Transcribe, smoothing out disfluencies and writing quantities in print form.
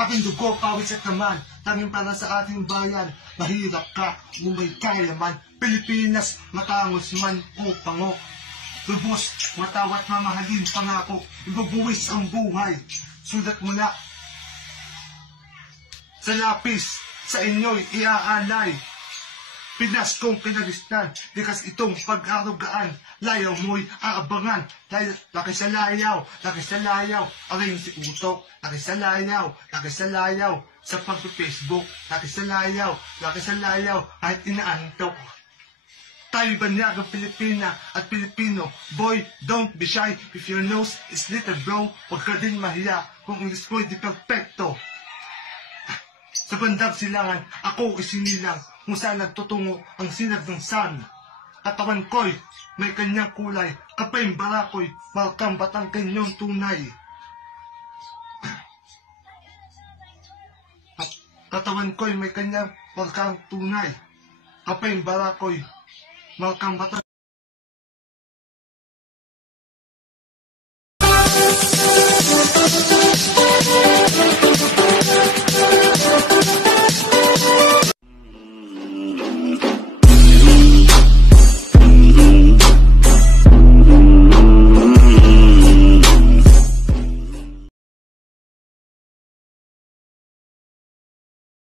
Aking dugo, pawis at naman, tanging para sa ating bayan. Mahirap ka, kung may kaya man. Pilipinas, matangos man o pango. Lubos, matawat mamahalin, pangako. Ibubuwis ang buhay. Sulat mo na sa lapis, sa inyo'y iaalay. Pinas kong pinagistan, likas itong pag-arugaan. Layaw mo'y aabangan, laki sa layaw, aring si utok, laki sa layaw, sa pag-Facebook, laki sa layaw, kahit inaantok. Tayo banyagang Pilipina at Pilipino, boy, don't be shy, if your nose is little bro, huwag ka din mahiya, kung English mo'y di perfecto. Sa bandang silangan, ako isinilang, kung saan nagtutungo ang sinag ng sun. Katawan ko'y may kanyang kulay, kapayang barako'y malkang batang kanyang tunay. Katawan ko'y may kanyang malkang tunay, kapayang barako'y malkang batang